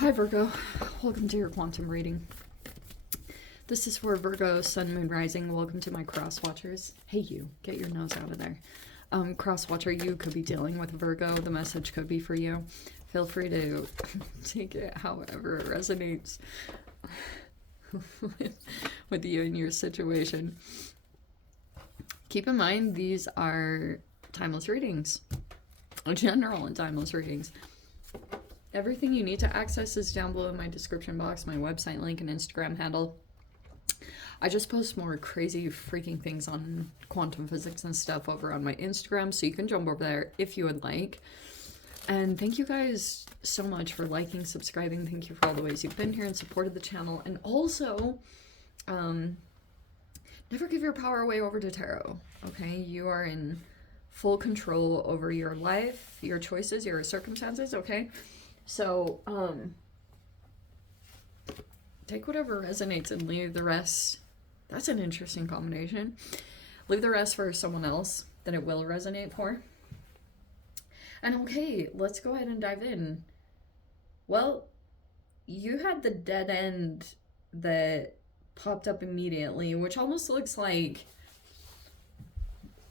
Hi Virgo, welcome to your quantum reading. This is for Virgo, Sun, Moon, Rising. Welcome to my cross watchers. Hey you, get your nose out of there. Cross watcher, you could be dealing with Virgo. The message could be for you. Feel free to take it however it resonates with you and your situation. Keep in mind, these are timeless readings. General and timeless readings. Everything you need to access is down below in my description box, my website link and Instagram handle. I just post more crazy freaking things on quantum physics and stuff over on my Instagram, so you can jump over there if you would like. And thank you guys so much for liking, subscribing. Thank you for all the ways you've been here and supported the channel. And also, never give your power away over to tarot, okay? You are in full control over your life, your choices, your circumstances, okay? So, take whatever resonates and leave the rest. That's an interesting combination. Leave the rest for someone else that it will resonate for. And okay, let's go ahead and dive in. Well, you had the dead end that popped up immediately, which almost looks like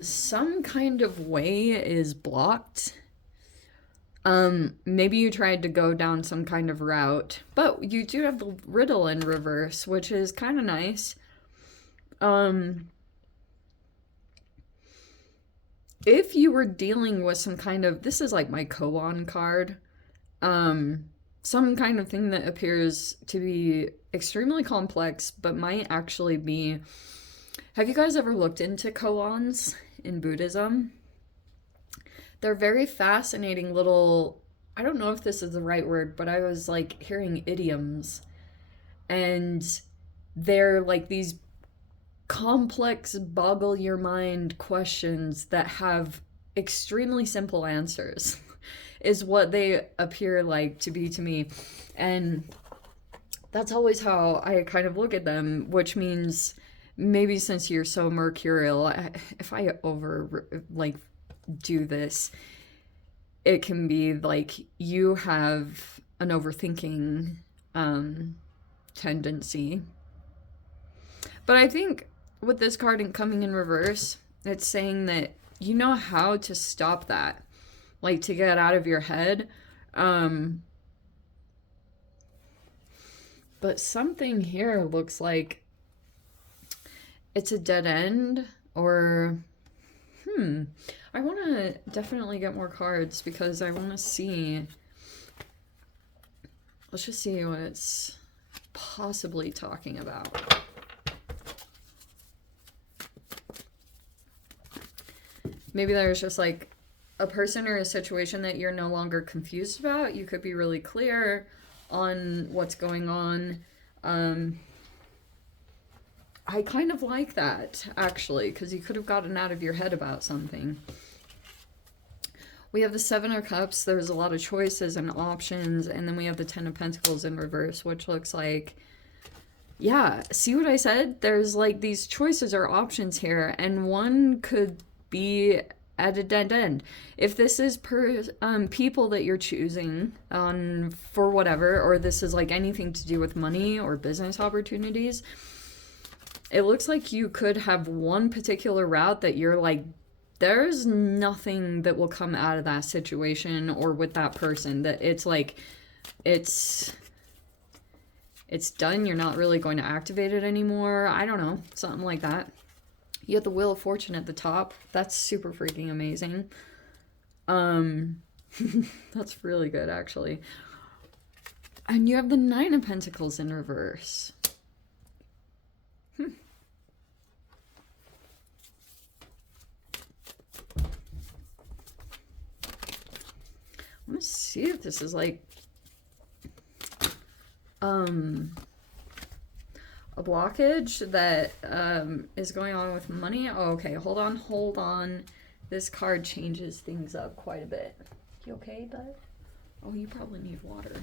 some kind of way is blocked. Maybe you tried to go down some kind of route, but you do have the riddle in reverse, which is kind of nice. If you were dealing with some kind of, this is like my koan card, some kind of thing that appears to be extremely complex, but might actually be, have you guys ever looked into koans in Buddhism? They're very fascinating little, I don't know if this is the right word, but I was like hearing idioms. And they're like these complex, boggle your mind questions that have extremely simple answers, is what they appear like to be to me. And that's always how I kind of look at them, which means maybe since you're so mercurial, if I do this, it can be like you have an overthinking tendency. But I think with this card coming in reverse, it's saying that you know how to stop that, like to get out of your head. But something here looks like it's a dead end, or I want to definitely get more cards because I want to see. Let's just see what it's possibly talking about. Maybe there's just like a person or a situation that you're no longer confused about. You could be really clear on what's going on. I kind of like that, actually, because you could have gotten out of your head about something. We have the Seven of Cups. There's a lot of choices and options. And then we have the Ten of Pentacles in reverse, which looks like, yeah, see what I said? There's like these choices or options here, and one could be at a dead end. If this is people that you're choosing for whatever, or this is like anything to do with money or business opportunities, it looks like you could have one particular route that you're like, there's nothing that will come out of that situation or with that person, that it's like, it's done. You're not really going to activate it anymore. I don't know, something like that. You have the Wheel of Fortune at the top. That's super freaking amazing. That's really good, actually. And you have the Nine of Pentacles in reverse. Let's see if this is like a blockage that is going on with money. Oh, okay, hold on. This card changes things up quite a bit. You okay, bud? Oh, you probably need water.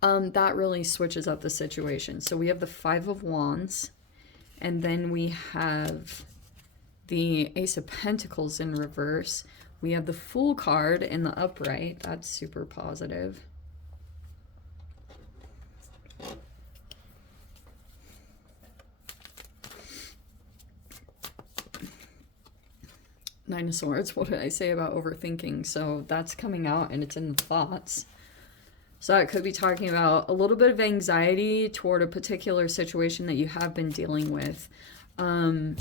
That really switches up the situation. So we have the Five of Wands, and then we have the Ace of Pentacles in reverse. We have the Fool card in the upright. That's super positive. Nine of Swords. What did I say about overthinking? So that's coming out and it's in the thoughts. So that could be talking about a little bit of anxiety toward a particular situation that you have been dealing with. Oh,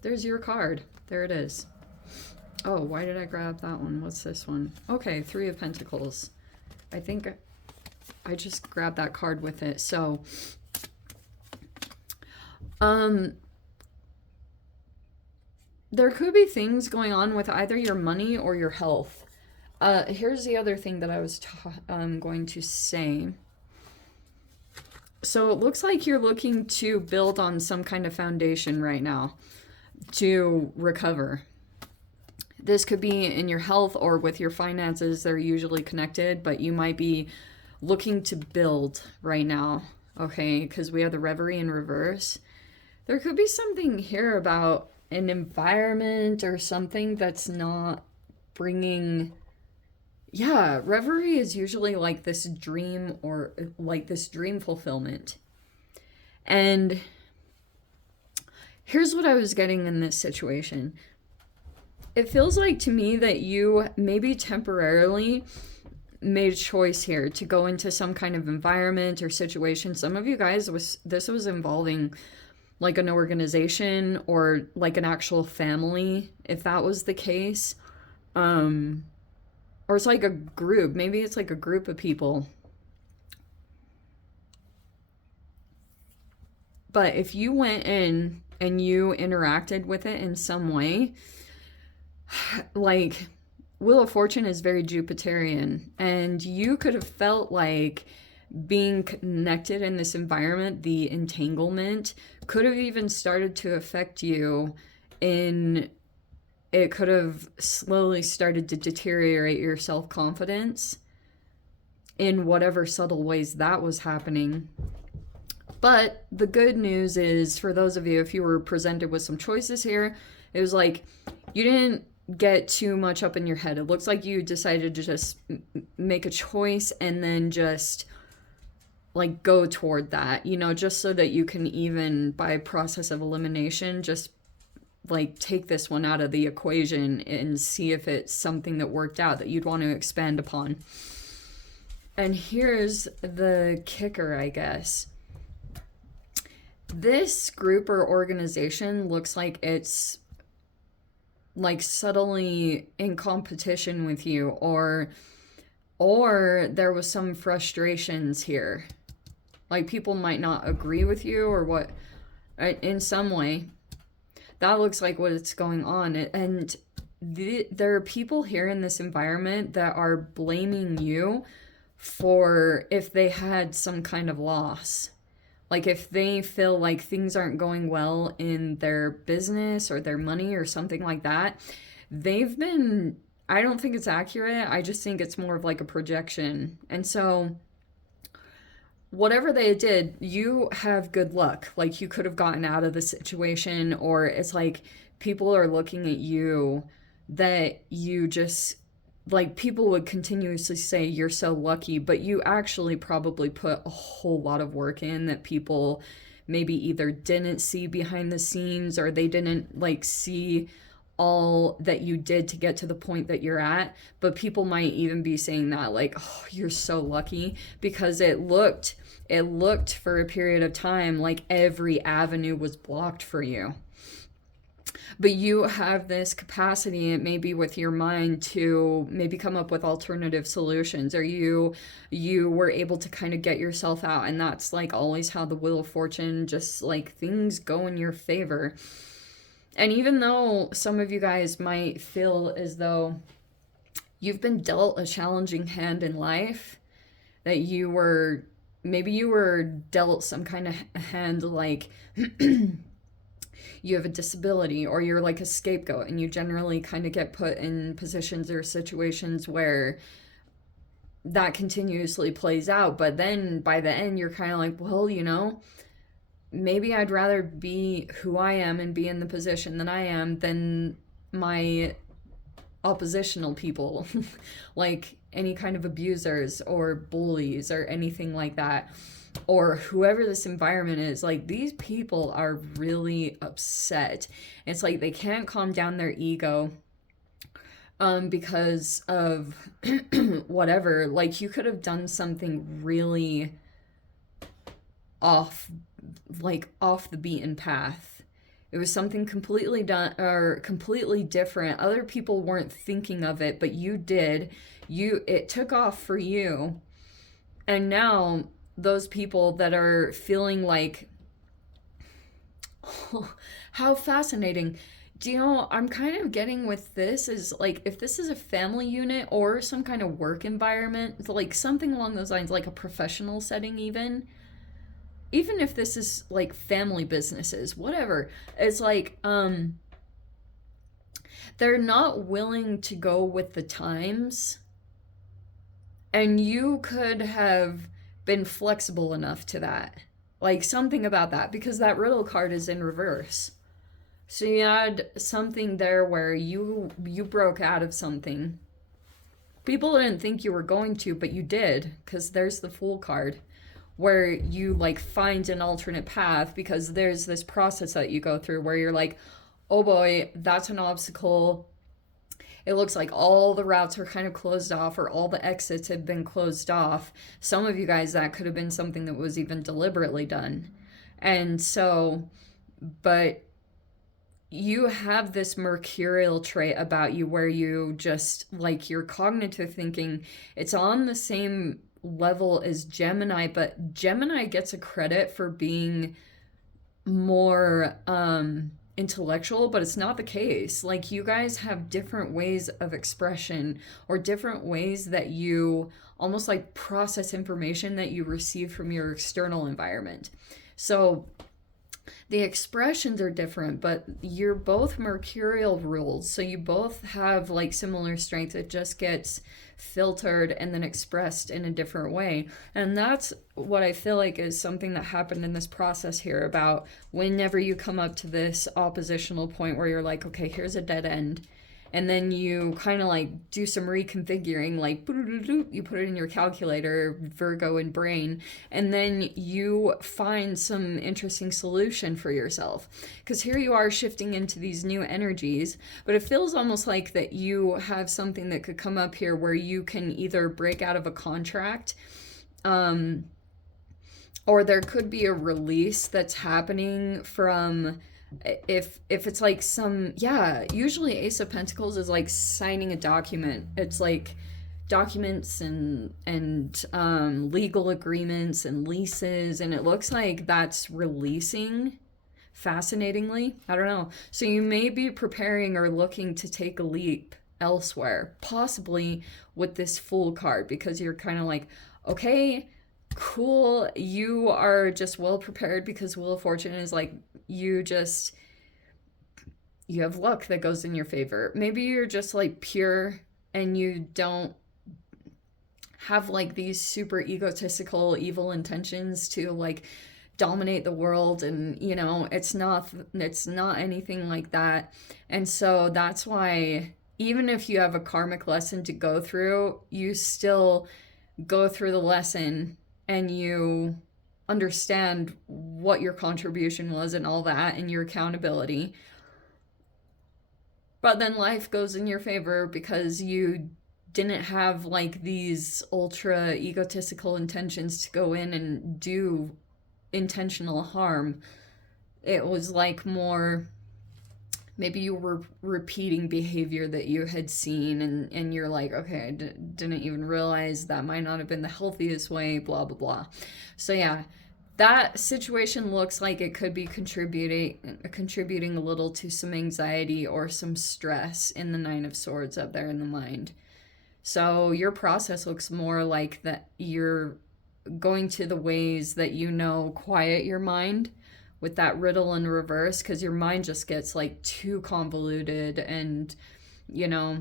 there's your card. There it is. Oh, why did I grab that one? What's this one? Okay, Three of Pentacles. I think I just grabbed that card with it. So, there could be things going on with either your money or your health. Here's the other thing that I was going to say. So it looks like you're looking to build on some kind of foundation right now to recover. This could be in your health or with your finances. They're usually connected, but you might be looking to build right now, okay? Because we have the Reverie in reverse. There could be something here about an environment or something that's not bringing... Yeah, Reverie is usually like this dream or like this dream fulfillment. And here's what I was getting in this situation. It feels like to me that you maybe temporarily made a choice here to go into some kind of environment or situation. Some of you guys, this was involving like an organization or like an actual family, if that was the case. Or it's like a group. Maybe it's like a group of people. But if you went in and you interacted with it in some way, like Wheel of Fortune is very Jupiterian, and you could have felt like being connected in this environment, the entanglement, could have even started to affect you in... It could have slowly started to deteriorate your self-confidence in whatever subtle ways that was happening. But the good news is, for those of you, if you were presented with some choices here, it was like you didn't get too much up in your head. It looks like you decided to just make a choice and then just like go toward that, you know, just so that you can even, by process of elimination, just like take this one out of the equation and see if it's something that worked out that you'd want to expand upon. And here's the kicker, I guess. This group or organization looks like it's like subtly in competition with you, or there was some frustrations here. Like people might not agree with you or what, in some way. That looks like what's going on. And there are people here in this environment that are blaming you for if they had some kind of loss. Like if they feel like things aren't going well in their business or their money or something like that, they've been... I don't think it's accurate. I just think it's more of like a projection. And so... whatever they did, you have good luck. Like you could have gotten out of the situation, or it's like people are looking at you that you just, like people would continuously say you're so lucky, but you actually probably put a whole lot of work in that people maybe either didn't see behind the scenes, or they didn't like see all that you did to get to the point that you're at. But people might even be saying that like, oh, you're so lucky, because it looked for a period of time like every avenue was blocked for you. But you have this capacity, it may be with your mind, to maybe come up with alternative solutions, or you were able to kind of get yourself out. And that's like always how the Wheel of Fortune, just like things go in your favor. And even though some of you guys might feel as though you've been dealt a challenging hand in life, that maybe you were dealt some kind of hand like you have a disability, or you're like a scapegoat, and you generally kind of get put in positions or situations where that continuously plays out. But then by the end, you're kind of like, well, you know, maybe I'd rather be who I am and be in the position that I am than my oppositional people, like any kind of abusers or bullies or anything like that, or whoever this environment is. Like, these people are really upset. It's like they can't calm down their ego because of whatever. Like, you could have done something really off, like off the beaten path. It was something completely done or completely different. Other people weren't thinking of it, but you did. It took off for you. And now those people that are feeling like, oh, how fascinating. Do you know, I'm kind of getting with this is like, if this is a family unit or some kind of work environment, like something along those lines, like a professional setting, even if this is like family businesses, whatever, it's like they're not willing to go with the times, and you could have been flexible enough to that. Like, something about that, because that riddle card is in reverse. So you had something there where you broke out of something. People didn't think you were going to, but you did, because there's the Fool card, where you like find an alternate path, because there's this process that you go through where you're like, oh boy, that's an obstacle. It looks like all the routes are kind of closed off, or all the exits have been closed off. Some of you guys, that could have been something that was even deliberately done. And so, but you have this mercurial trait about you where you just, like, your cognitive thinking, it's on the same level as Gemini, but Gemini gets a credit for being more intellectual, but it's not the case. Like, you guys have different ways of expression, or different ways that you almost like process information that you receive from your external environment. So the expressions are different, but you're both mercurial rules, so you both have like similar strengths. It just gets filtered and then expressed in a different way. And that's what I feel like is something that happened in this process here, about whenever you come up to this oppositional point where you're like, okay, here's a dead end, and then you kind of like do some reconfiguring, like you put it in your calculator, Virgo and brain, and then you find some interesting solution for yourself. Because here you are shifting into these new energies, but it feels almost like that you have something that could come up here where you can either break out of a contract, or there could be a release that's happening from, if it's like some, yeah, usually Ace of Pentacles is like signing a document. It's like documents and legal agreements and leases, and it looks like that's releasing, fascinatingly. I don't know. So you may be preparing or looking to take a leap elsewhere, possibly with this Fool card, because you're kind of like, okay, cool, you are just well prepared, because Wheel of Fortune is like, you have luck that goes in your favor. Maybe you're just like pure and you don't have like these super egotistical evil intentions to like dominate the world, and you know, it's not anything like that. And so that's why, even if you have a karmic lesson to go through, you still go through the lesson and you understand what your contribution was and all that, and your accountability. But then life goes in your favor because you didn't have like these ultra egotistical intentions to go in and do intentional harm. It was like more, maybe you were repeating behavior that you had seen, and you're like, okay, I didn't even realize that might not have been the healthiest way, blah, blah, blah. So yeah, that situation looks like it could be contributing a little to some anxiety or some stress in the Nine of Swords up there in the mind. So your process looks more like that you're going to the ways that you know quiet your mind with that riddle in reverse, because your mind just gets like too convoluted, and you know,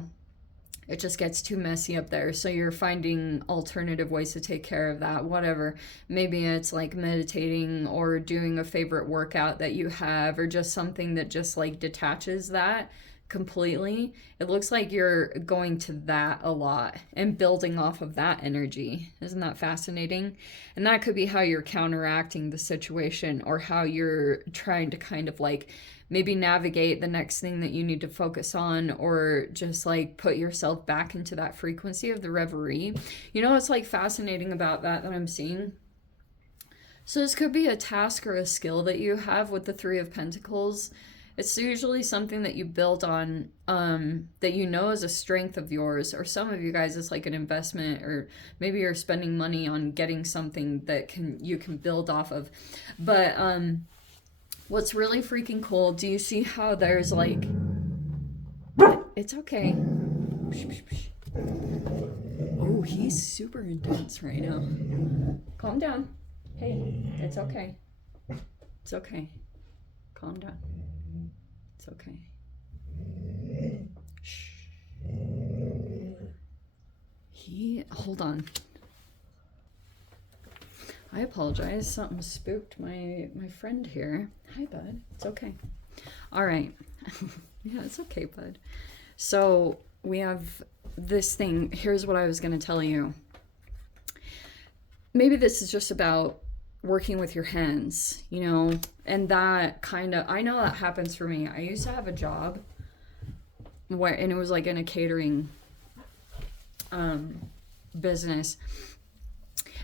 it just gets too messy up there. So you're finding alternative ways to take care of that, whatever. Maybe it's like meditating or doing a favorite workout that you have, or just something that just like detaches that completely. It looks like you're going to that a lot and building off of that energy. Isn't that fascinating? And that could be how you're counteracting the situation, or how you're trying to kind of like maybe navigate the next thing that you need to focus on, or just like put yourself back into that frequency of the reverie. You know what's like fascinating about that I'm seeing? So this could be a task or a skill that you have with the Three of Pentacles. It's usually something that you build on, that you know is a strength of yours, or some of you guys it's like an investment, or maybe you're spending money on getting something that you can build off of. But what's really freaking cool, do you see how there's like, it's okay. Oh, he's super intense right now. Calm down. Hey, it's okay. It's okay. Calm down. It's okay. Shh. Hold on. I apologize. Something spooked my friend here. Hi, bud. It's okay. All right. Yeah, it's okay, bud. So we have this thing. Here's what I was going to tell you. Maybe this is just about working with your hands, you know, and that kind of, I know that happens for me. I used to have a job where, and it was like in a catering business.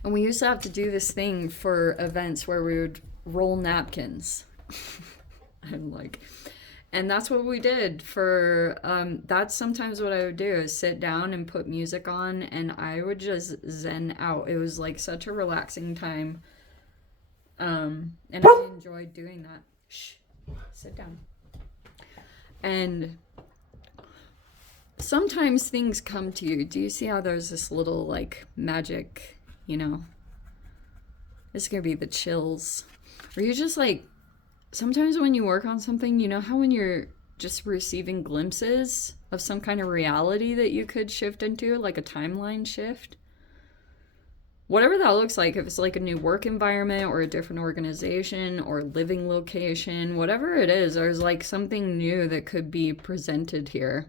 And we used to have to do this thing for events where we would roll napkins. I'm like, and that's what we did for, that's sometimes what I would do, is sit down and put music on, and I would just zen out. It was like such a relaxing time. And I enjoyed doing that. Shh, sit down. And sometimes things come to you. Do you see how there's this little like magic, you know? It's gonna be the chills. Or you just like, sometimes when you work on something, you know how when you're just receiving glimpses of some kind of reality that you could shift into, like a timeline shift? Whatever that looks like, if it's like a new work environment or a different organization or living location, whatever it is, there's like something new that could be presented here.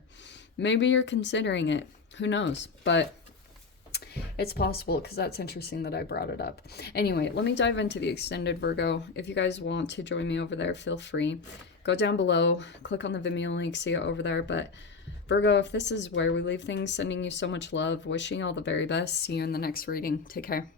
Maybe you're considering it. Who knows? But it's possible, because that's interesting that I brought it up. Anyway, let me dive into the extended Virgo. If you guys want to join me over there, feel free. Go down below, click on the Vimeo link, see it over there. But Virgo, if this is where we leave things, sending you so much love, wishing you all the very best. See you in the next reading. Take care.